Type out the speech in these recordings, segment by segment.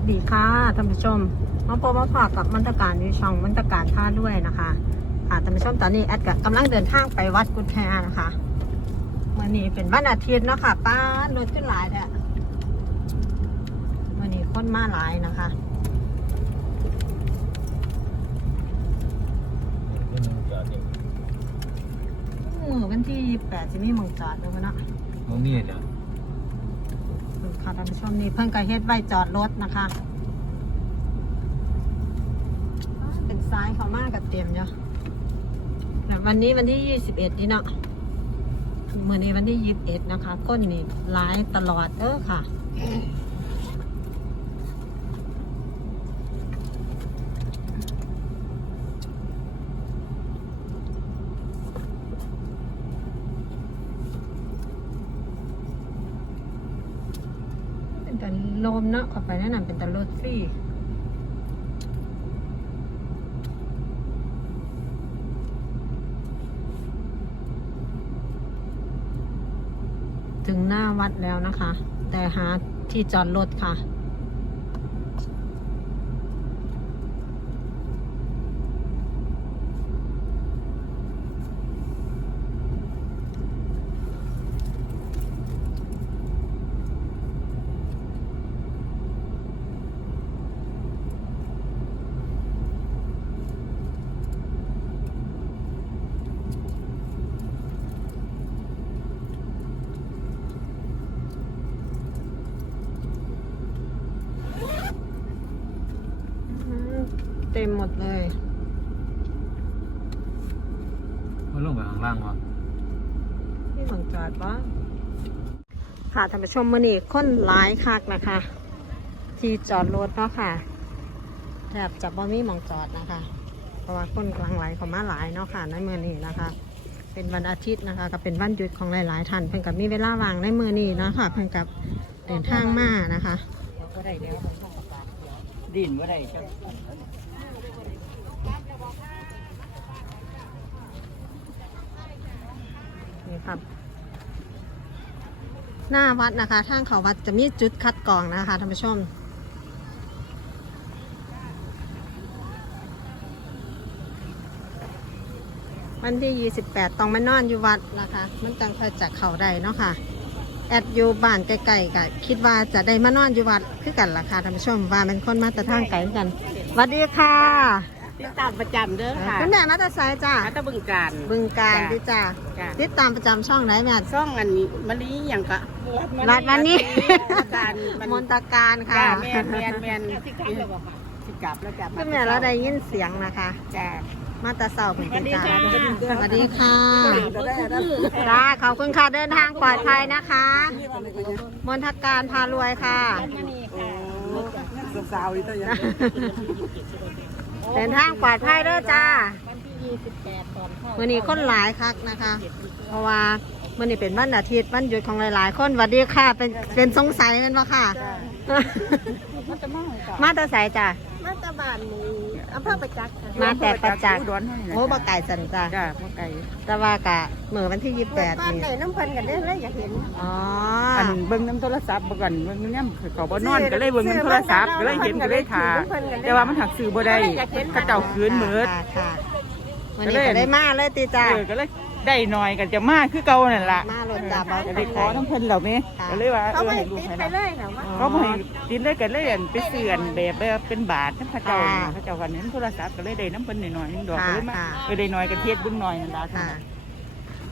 วัสดีค่ะท่านผู้ชมมาพบมาพอกับมันตรการอยู่ช่องมันตรการท่าด้วยนะคะค่ะท่านผู้ชมตอนนี้แอดก็กำลังเดินทางไปวัดกุฎแฮนะคะวันนี้เป็นวันอาทิตย์เนาะค่ะป้ารถขึ้นหลายแหละวันนี้คนมาหลายนะคะมือวันที่แปดจะมีหมองจอดแล้วเนาะมองนี่เดี๋ย วค่ะท่านผู้ชมนี่เพิ่งกระเฮ็ดไว้จอดรถนะคะ เป็นซ้ายเขามากกับเต็มเนาะวันนี้วันที่ยี่สิบเอ็ดนี่เนาะเมื่อนี้วันที่ยี่สิบเอ็ดนะคะ ก้นนี่ร้ายตลอดเออค่ะ แต่ลมเนาะขอไปแนะนำเป็นต่รถฟรีถึงหน้าวัดแล้วนะคะ แต่หาที่จอดรถค่ะ อืมเต็มหมดเลย มัน ลงไปข้างล่างวะที่หมองจอดวะค่ะท่านผู้ชมมื่อนี้คนหลายคักนะคะ ที่จอดรถเนาะค่ะแทบจะบ่มีหมองจอดนะคะ เพราะว่าคนกำลังไหลเข้ามาหลายเนาะค่ะในมือนี้นะคะ เป็นวันอาทิตย์นะคะ ก็เป็นวันหยุดของหลายๆท่านเพิ่นกับมีเวลาว่างในมือนี้เนาะค่ะเพิ่นกับเดินทางมานะคะดินว่าได้จัง นี่ ครับ หน้าวัดนะคะทางเขาวัดจะมีจุดคัดกรองนะคะท่านผู้ชมวันที่ 28 ต้องมานอนอยู่วัดนะคะ มันจังค่อยจะเขาได้เนาะค่ะ แอดอยู่บ้านใกล้ๆก็คิดว่าจะได้มานอนอยู่วัดคือกันล่ะค่ะท่านผู้ชมว่ามันคนมาแต่ทางไกลเหมือนกันสวัสดีค่ะ ติดตามประจำเด้อค่ะคุณแม่มาแต่ไซจ้ามาตะบึงการบึงการดิจ้าจ้ะติดตามประจำช่องไหนแม่ซ่องอันนี้มะลิอย่างกะรัดวันนี้การมนตการค่ะจ้าแมนแมนแมนสิกลับแล้วค่ะสิกลับแล้วจ้ะคุณแม่เราได้ยินเสียงนะคะจ้ามาแตาเสาเป็นจ้าสสวัวัสสดีดีค่ะค่ะจ้าขอบคุณค่ะเดินทางปลอดภัยนะคะ มนทการพารวยค่ะสาวๆนี่ตัวยัง เดินทางปลอดภัยเด้อจ้าวันนี้คนหลายคักนะคะ เพราะว่าวันนี้เป็นวันอาทิตย์วันหยุดของหลายๆ คนสวัสดีค่ะ เป็นเป็นสงสัยเป็นปะค่ะมาแตาใสจ้า มาตะบานนี้อำเภอประจักษ์มาแต่ประจักษ์อุดรเท่านั้นโอ้บะไก่สันจ้าจ้าบ่ไกลแต่ว่ากะเมื่อวันที่ยี่สิบแปดนี่น้ำเพิ่นกันได้เลยอยากเห็นอ๋ออันเบิ่งน้ำโทรศัพท์เบิ่งกันเบิ่งน้ำเขาบ่นอนก็เลยเบิ่งน้ำโทรศัพท์ก็เลยเห็นก็เลยถ่าแต่ว่ามันหักซื้อบ่ได้เขาเจ้าคืนเหมือดค่ะค่ะวันนี้ก็ได้มาเลยตีจ้าเออก็เลย ได้หน่อยกันจะมากคือเก่านั่นล่ะมาโหลดจับเอาก็ได้ขอทั้งเพิ่นเหล่านี้ก็เลยว่าเออให้ลูกให้หลานเขาบ่ให้ติดเลยก็เลยอั่นไปเสื่อนแบบแบบเป็นบาททั้งเขาเจ้านี่เขาเจ้ากันเห็นโทรศัพท์ก็เลยได้น้ำเพิ่นหน่อยๆนึงดอกก็เลยมาเออได้หน่อยกันเทียดบุญหน่อยนั่นล่ะค่ะ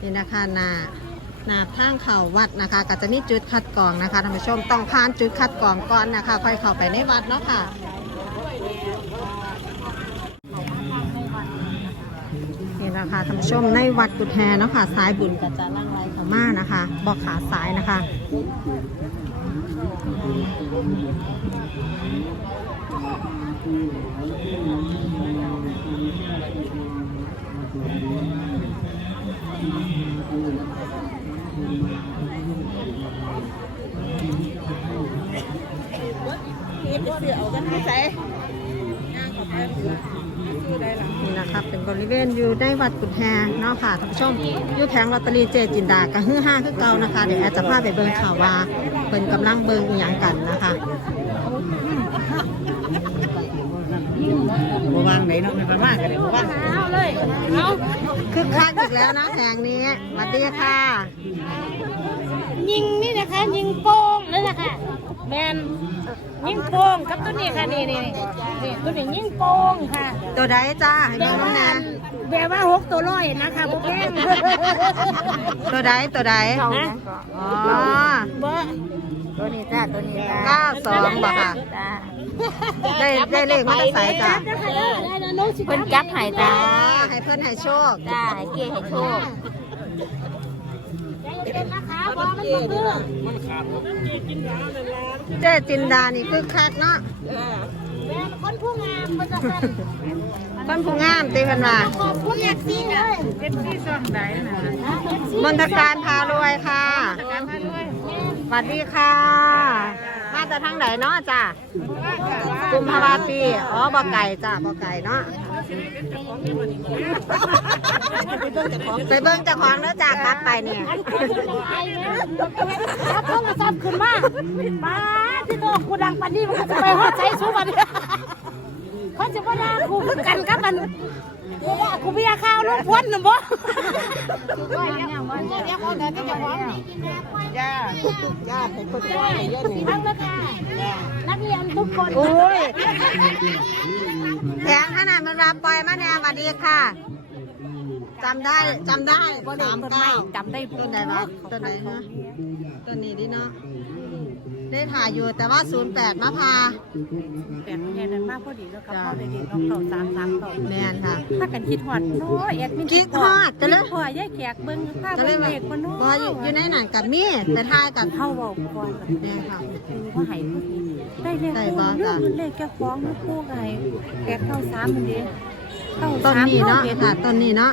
นี่นะคะนานาทางเข้าวัดนะคะ ก็จะมีจุดคัดกรองนะคะท่านผู้ชมต้องผ่านจุดคัดกรองก่อนนะคะ ค่อยเข้าไปในวัดเนาะค่ะ จะพาท่านผู้ชมในวัดกุฏแฮเนะค่ะสายบุญกับจาร่างไรขม่านะคะ บอกขาสายนะคะเดี๋ยวกันให้ใส่ย่างกับแม่ นะคะเป็นบริเวณอยู่ในวัดกุฎแฮเนาะค่ะท่านผู้ชมอยู่แผงลอตเตอรี่เจจินดากระฮือห้าคือเก่านะคะเดี๋ยวแอดจะพาไปเบิ่งข่าวว่าเป็นกำลังเบิ่งอหย่างกันนะคะบ่วางไหนเนาะไม่ประมาณกันเลยบ่วางเอาเลยเอาคึกคักอีกแล้วนะแผงนี้สวัสดีค่ะ ยิงนี่นะคะ ยิงโป้งนั่นแหละค่ะแมน ยิงโป้งกับตัวนี้ค่ะนี่นี่นี่ตัวนี้ยิงโป้งค่ะตัวใดจ้าให้แบดูบน้องว่านะแบบว่าหกตัวร้อยนะคะพวกแกตัวใดตัวใดอ๋อบ่ตัวนี้จ้าตัวนี้จ้าเก้าสองบ่ค่ะจ้าได้ได้เลขมาตรสายจ้าเพิ่นจับให้จ้าจ้าให้เพื่อนให้โชคจ้าให้เกียรติให้โชคใจเย็นๆนะคะเพราะมันบ่คือเจ๊จินดานี่คึกคักเนาะแม่นคนผู้งามมันจะสั่นคนผู้งามตีกันว่าขอบคุณอยากซีเลยเป็นที่ซ่องได้นะมนตการพารวยค่ะการมาด้วยสวัสดีค่ะ มาจากทางไหนเนาะจ้ากุมภาวาปี อ๋อบ่ไก่จ้าบ่ไก่เนาะ ไปเบิ่งเจ้าของเด้อจากลับไปเนี่ยไอ้แม่ถ้าโทรศัพท์ขึ้นมาป้าที่โตกูดังปันนี่มันก็จะไปหอดใจสู้มันเขาจะว่าด่ากูคือกันกับมัน กูว่ากูเบียร์ข้าวลูกพ้นน่ะบ่ยวเขาเดินไปจะพร้อมนี่กินน้ำจ้าญาติเป็นคนช่วยเยอะนี่ทั้งเลยค่ะนักเรียนทุกคนโอ้ยแพงขนาดมันรับปล่อยมาเนี่ยสวัสดีค่ะจำได้จำได้สามเก้าจำได้ต้นไหนวะต้นไหนฮะต้นนี้ดิเนาะ ได้ถ่ายอยู่แต่ว่า 08มะพร้าแปดเงินนั้นมากพอดีแล้วกับพ่อได้ดีน้องเขาสามสามเขาแมนค่ะ ถ้ากันคิดหอดโน้แอดมินคิดฮอดก็เลย พ่อยายแขกเบิ้งภาพก็เลยเบิ้งว่าเด็กมันโน้บ่อยู่อยู่ในหนังกับมี่แต่ถ่ายกับเข้าบอกก่อนแม่ค่ะเขาให้ได้เลขได้คู่บ่เรื่อจ้ะงเลขแก้ฟ้องลูกคู่ไงแกเข้าสามมันดีเข้า ต้นสามนี้เนาะข้จ็ดค่ะต้นนี้เนาะ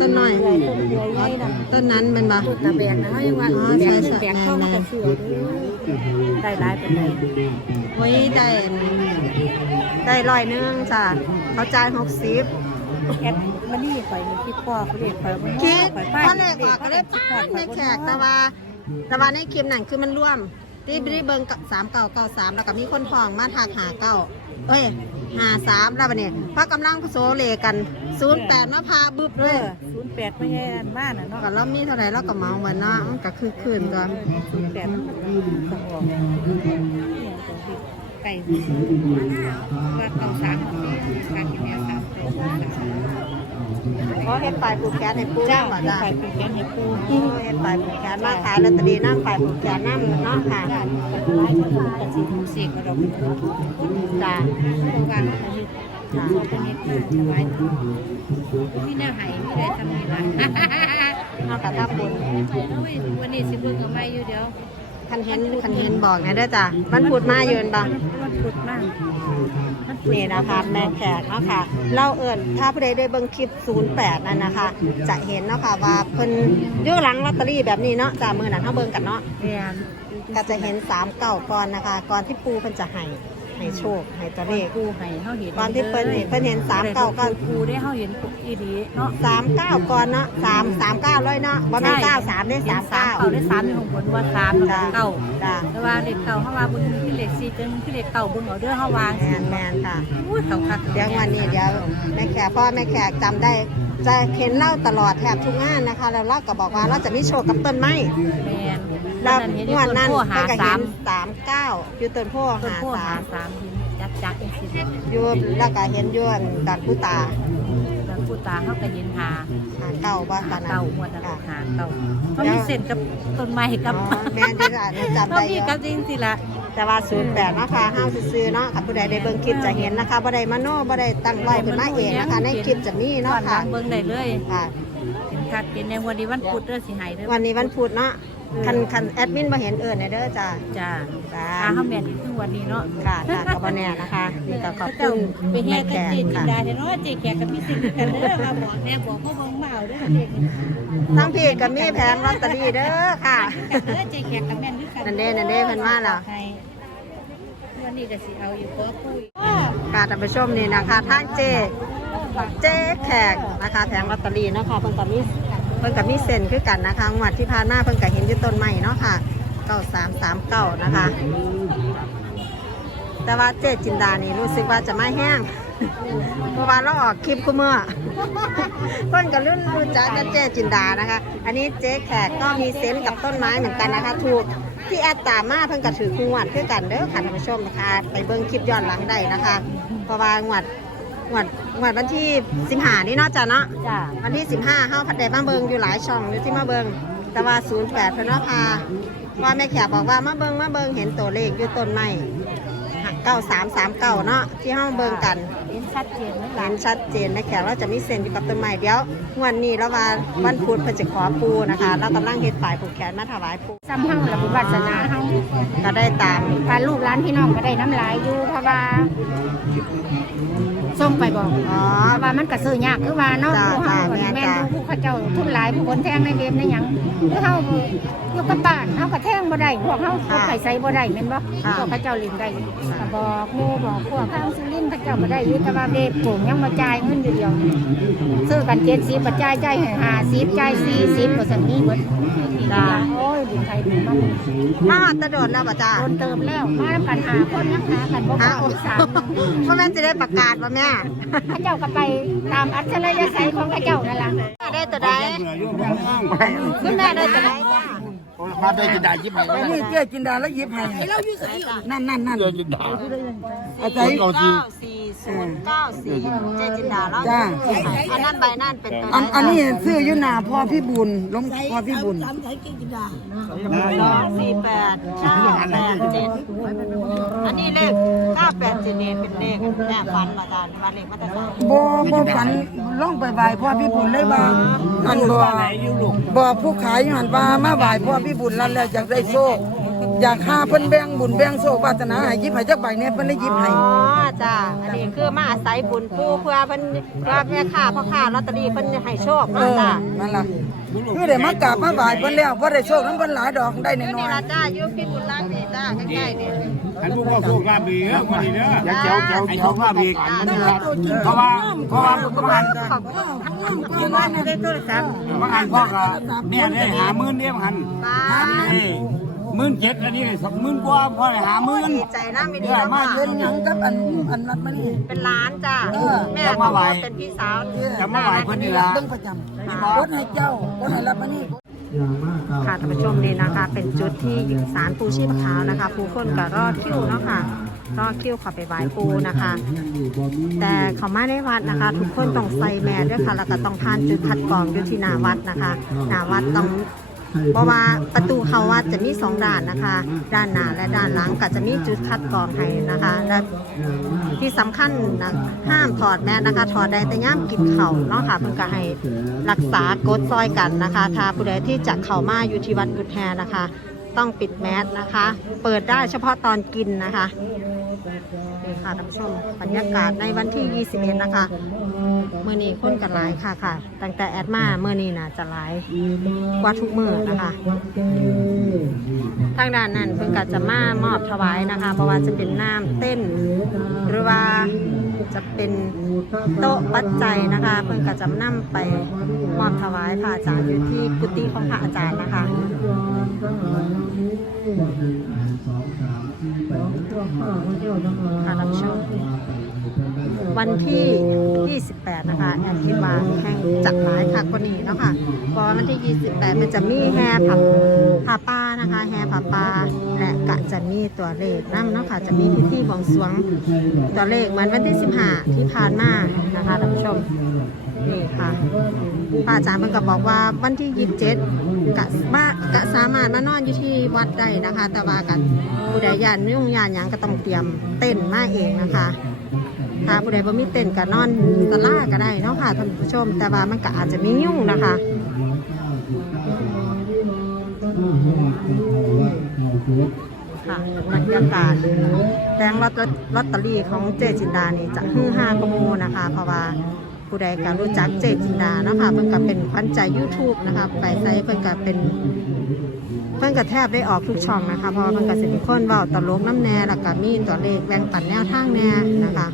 ต้นน้อยใหญ่ต้นใหญ่ใหญ่นะต้นนั้นเป็นบ่ต้นตะแบกนะเขายังว่าอ๋อแบใช่กใช่แบกเข้ามาแม่แต่เสือได้หลายเป็นไรโอ้ยได้ได้ร้อยหนึงจ้ะเขาจ่ายหกสิบแอดมันนี่ข่อยมันคิดพ่อเขาเรียกข่อยมันคิดข่อยเพราะเลขออกก็ได้ป้านในแขกแต่ว่าแต่ว่าในคลิปนั่นคือมันร่วมที่บริเบิงกับสามเก้าเก้าสามแล้วก็มีคนพองมาทักหาเก้าเอ้ย หาสามแล้วบัดเนี่ยเพราะกำลังโซเลกันศูนย์แปดมาพาบึบเอเลยอศูนย์แปดไม่ใช่อันบ้านน่ะเนาะก็เรามีเท่าไหร่เราก็เมาเหมือนเนาะมันก็คือคืนตัวศูนย์แปดมันต้องออกไก่ว่าเขาสามการกินยาสาม เพราะเฮ็ดปลายผูกแขนให้ปูเจ้าบ่ไก่จ้าปูแกงให้ปูโอ้เฮ็ดปลายผูกแขนมาขายลอตเตอรี่นั่งปลายผูกแขนนั่งเนาะค่ะร้ายคนละกันสิเสียกระดกจ้าโครงการเขาอยู่เขาเป็นเฮ็ดมาถวายที่หน้าไหไม่ได้ทำนี่ละเนาะกับทำบุญวันนี้สิเบิ่งกับไม่อยู่เดี๋ยวคันเห็นคันเห็นบอกนะเด้อจ้ะมันพูดมาอยู่เห็นบ่มันพุดมาก นี่นะคะแม่แขกเนาะค่ะเล่าเอิญถ้าผู้ใดได้เบิ่งคลิป 08 นั่นนะคะ จะเห็นเนาะค่ะว่าเพิ่นอยู่หลังลอตเตอรี่แบบนี้เนาะจ้ามือนั้นเฮาเบิ่งกันเนาะเรียนก็จะเห็น 3 เก่าก่อนนะคะ ก่อนที่ปูเพิ่นจะให้ ให้โชคให้ตัวเลขกูให้เฮาเห็นก่อนที่เพิ่นนี่เพิ่นเห็น3เก่าก่อนกูได้เฮาเห็นอีดีเนาะ3 9ก่อนเนาะ3 3 9เลยเนาะบ่แม่น9 3นี่เห็นสาม3เก่าได้สามในของผลว่าสามจ้าเก่าจ้าแต่ว่าเด็กเก่าเฮาว่าบนที่เล็กสี่จึงที่เล็กเก่าเบิ่งเอาเด้อเฮาวางแม่นแม่นค่ะอุ้ยเขาคักเดี๋ยววันนี้เดี๋ยวแม่แขกพ่อแม่แขกจำได้จะเห็นเล่าตลอดแทบทุกงานนะคะ แล้วเราก็บอกว่าเราจะมีโชคกับต้นไม้แม่น แล้วเห็นงวดนั้นต้นโพหาก็สาเห็มนสามเก้าอยู่ต้นโพต้นหาโพสาหามสามจักจักจังซี่อยู่แล้วก็เห็นอยวนดันผู้ตาแล้วผู้ตาเฮาก็เห็นหาหาเก้าบ้านหาตอนนั้นเก่าหมดแล้วค่ะ หาเก่าเขามีเส้นกับต้นไม้อ๋กับอแม่นที่ร้านนี้จำเขาได้อมียู่กับจริงสิละ แต่ว่าศูนย์แปดนะคะห้าซื้อๆเนาะค่ะผู้ใดได้เบิ่งคลิปจะเห็นนะคะบ่ได้มาโน่บ่ได้ตั้งไว้เป็นมาเองนะคะ ในคลิปจะมีเนาะเนาะค่ะค่ะเบิ่งได้เลยค่ะเห็นคักเห็นในวันนี้วันพุธเด้อสิหายเด้อวันนี้วันพุธเนาะ คันคันแอดมินมาเห็นเอิญเด้อจ้าจ้าจ้าอาเฮาแม่นอีกถึงวันนี้เนาะค่ะค่ะกับบอแน่นะคะนี่ก็ขอบคุณไปแห่แม่กัแขนกจีนค่ะได้เนาะเจ๊แขกกับพี่สิงกันเด้อค่ะบอกแน่บอกเขาเบิ่งมาเอาเด้อเจ๊ทั้งพี่กับมีแผงลอตเตอรี่เด้อค่ะกันเด้อเจ๊แขกกับแม่นคือกันนั่นเด้นั่นเด้เพิ่นว่าแล้ววันนี้ก็สิเอาอยู่ขอคุยค่ะท่านผู้ชมนี่นะคะทางเจเจแขกนะคะแผงลอตเตอรี่เนาะค่ะเพิ่นกับมีเพิ่นกับมีเซนคือกันนะคะงวดที่ผ่านมาเพิ่นก็เห็นอยู่ต้นไม้เนาะค่ะ9339นะคะ แต่ว่าเจ๊จินดานี่รู้สึกว่าจะไม่แห้งเพราะว่าเราออกคลิปกูเมื่อเพิ่นกับรุ่นรู้จักกับเจจินดานะคะ อันนี้เจ๊แขกก็มีเซนส์กับต้นไม้เหมือนกันนะคะ ถูกที่แอดตามมาเพิ่นก็ถือคูงวดคือกันเด้อค่ะท่านผู้ชมนะคะ ไปเบิ่งคลิปย้อนหลังได้นะคะเพราะว่างวด วดงวดวันที่15นี่เนาะจ้ะเนาะจ้าวันที่15เฮาพัดได้มาเบิงอยู่หลายช่องอยู่ที่มาเบิงแต่ว่า08เพิ่นว่าพาว่าแม่แขกบอกว่ามาเบิงมาเบิงเห็นตัวเลขอยู่ต้นไม้9339เนาะที่เฮาเบิงกันเห็นชัดเจนเลยเห็นชัดเจนแม่แขกเราจะมีเซ็นอยู่กับต้นไม้เดี๋ยวงวันนี้เราว่าวันพุธเพิ่นจะขอปูนะคะ เรากำลังเฮ็ดฝ่ายผูกแขนมาถวายปูซ้ำเฮาละบุญวาสนาเฮาก็ได้ตามการลูกหลานพี่น้องก็ได้น้ำลายอยู่เพราะว่า ส่งไปบอกอ๋อเพราะว่ามันก็ซื้อยากคือว่าเนาะจ้าผู้เฮาจ้าแม่แม่นจ้าผู้เขาเจ้าทุนหลายผู้คนแทงในเว็บในหยังคือเฮาอยู่กับบ้านเฮาก็แทงบ่ได้พวกเฮาก็ไปใส่บ่ได้แม่นบ่พวกเขาเจ้าเล่นได้ก็บอกหมู่บอกพวกทางสุรินทร์เขาเจ้าบ่ได้อยู่แต่ว่าเว็บโกงยังบ่จ่ายเงินอยู่เดียวซื้อกัน70บ่จ่ายจ่ายให้50จ่าย40ก็ซั่นนี้เบิดจ้าโอ้ยบุญไทยบุญมัน มาฮอดแตะโดดแล้วบ่จ้าโดนเติมแล้วมาแล้วกันหาคนยังหากันบ่พฮะออีกสามพ่อแม่จะได้ประกาศว่าแม่ข้าเจ้าก็ไปตามอัจฉริยะใสของข้าเจ้านั่นล่ะได้ตัวใดคุณแม่ได้ตัวใดจ้ามาได้จินดายิบให้นี่เจ๊จินดาแล้วหยิบให้นั่นนั่นนั่นเจอจินดาอาศัยเก้าสี่เก้าสี่ ศูนย์เก้าสี่เจจินดาแล้วจ้า อันนั้นใบนั่นเป็นตัวอันอันนี้ซื้ออยู่หน้าพ่อพี่บุญล้มพ่อพี่บุญสองสี่แปดเก้าแปดเจ็ดอันนี้เลขเก้าแปดเจ็ดเนี่ยเป็นเลขแม่ฟันอาจารย์ฟันเลขมาตรฐาน บ่บ่ฝันล่องไปไหว้พ่อพี่บุญเลยว่าอันบ่บ่ผู้ขายอยู่หันว่ามาไหว้พ่อพี่บุญแล้วแล้วอยากได้โชค อยากหาเพิ่นแบ่งบุญแบ่งโชควาสนาให้หยิบให้จักใบเนี่ยเพิ่นเลยหยิบให้อ๋อจ้าอันนี้คือมาอาศัยบุญปูเพื่อเพิ่นเพื่อแม่ค้าพ่อค้าลอตเตอรี่เพิ่นให้โชคเอมาอจ้านั่นล่ะคือได้มากราบมาไหว้เพิ่นแล้วบ่ได้โชคนํเพิ่นหลายดอกได้นี่น้อยละจ้าอยุพี่บุญรักนี่จ้าใกล้ๆนี่อันพวกพ่อโชคลาภดีเด้อคนนี้เด้ออย่าเจ้าเจ้าให้โชคลาภอีกเพราะว่าเพราะว่าเมื่อวานขอบคุณทั้งเงินๆกินว่าในโทรศัพท์เมื่อวานพ่อก็เนี่ยได้หาหมื่นเดียวหันป้า นี่ หมื่นเจ็ดอันนี้สองหมื่นกว่าพ่อได้หาหมื่นดีใจนะไม่ดีเนี่ยนะมามาเล่นหยังกับอันอันนั้นมานี่ เป็นร้านจ้าเออ แม่เขาบอกเป็นพี่สาวจะมาไหวเพิ่นนี่ล่ะ เบิ่งประจำกดให้เจ้ากดให้รับมานี่ ค่ะท่านผู้ชมนี่นะคะ เป็นจุดที่สารปูชีพขาวนะคะผู้คนก็รอดคิวเนาะค่ะรอดคิวเขับไปไหว้ปูนะคะ แต่เขามาในวัดนะคะ ทุกคนต้องใส่แมสด้วยค่ะแล้วก็ต้องผ่านจุดคัดกรองอยู่ที่หน้าวัดนะคะหน้าวัดต้อง เพราะว่าประตูเขาวัดจะมีสองด้านนะคะ ด้านหน้าและด้านหลังก็จะมีจุดคัดกรองให้นะคะ และที่สำคัญนะห้ามถอดแมสนะคะถอดได้แต่ย่ามกินเข่าเนาะค่ะเพื่อก็ให้รักษากฎซอยกันนะคะถ้าผู้ใดที่จะเข้ามาอยู่ที่วัดกุฎแฮนะคะ ต้องปิดแมสนะคะ เปิดได้เฉพาะตอนกินนะคะ นี่ค่ะท่านผู้ชมบรรยากาศในวันที่ 21 นะคะเมื่อนี้คนกันหลายค่ะค่ะ ตั้งแต่แอดมาเมื่อนี้นะจะหลายกว่าทุกมือนะคะ ทางด้านนั้นเพิ่งก็จะมามอบถวายนะคะเพราะว่าจะเป็นน้ำเต้น หรือว่าจะเป็นโต๊ะปัจจัยนะคะ เพิ่งก็จะนำไปมอบถวายพระอาจารย์อยู่ที่กุฏิของพระอาจารย์นะคะ ค่ะท่านผู้ชมวันที่ 28 นะคะแอนคิดว่าแห่งจัดหลายค่ะคนนี้เนาะค่ะเพราะว่าวันที่ 28 มันจะมีแห่ผับผาป้านะคะ แห่ผาป้าและ จะมีตัวเลขนั่เนาะค่ะ จะมีพิธีบวงสวงตัวเลขเหมือนวันที่ 15 ที่ผ่านมานะคะท่านผู้ชมนี่ค่ะพระอาจารย์มันก็บอกว่าวันที่ 27กะมากะสามารถมานอนอยู่ที่วัดได้นะคะ แต่ว่ากันผู้ใดยานยุ่งยานหยังก็ต้องเตรียมเต้นมาเองนะคะถ้าผู้ใดบ่มีเต้นก็นอนตะล่าก็ได้เนาะค่ะท่านผู้ชม แต่ว่ามันก็อาจจะมียุ่งนะคะ ค่ะบรรยากาศแรงลอตลอตเตอรี่ของเจจินดานี่จะฮือฮากว่าหมูนะคะ เพราะว่าผู้ใดก็รู้จักเจจินดาเนาะคะเพิ่นก็เป็นขวัญใจ YouTube นะคะไปไซเพิ่นก็เป็นเพิ่นก็แทบได้ออกทุกช่องนะคะเพราะว่าเพิ่นก็สิเป็นคนเว้าตลกน้ำแน่แล้วก็มีตัวเลขแบ่งปันแนวทางแน่นะคะ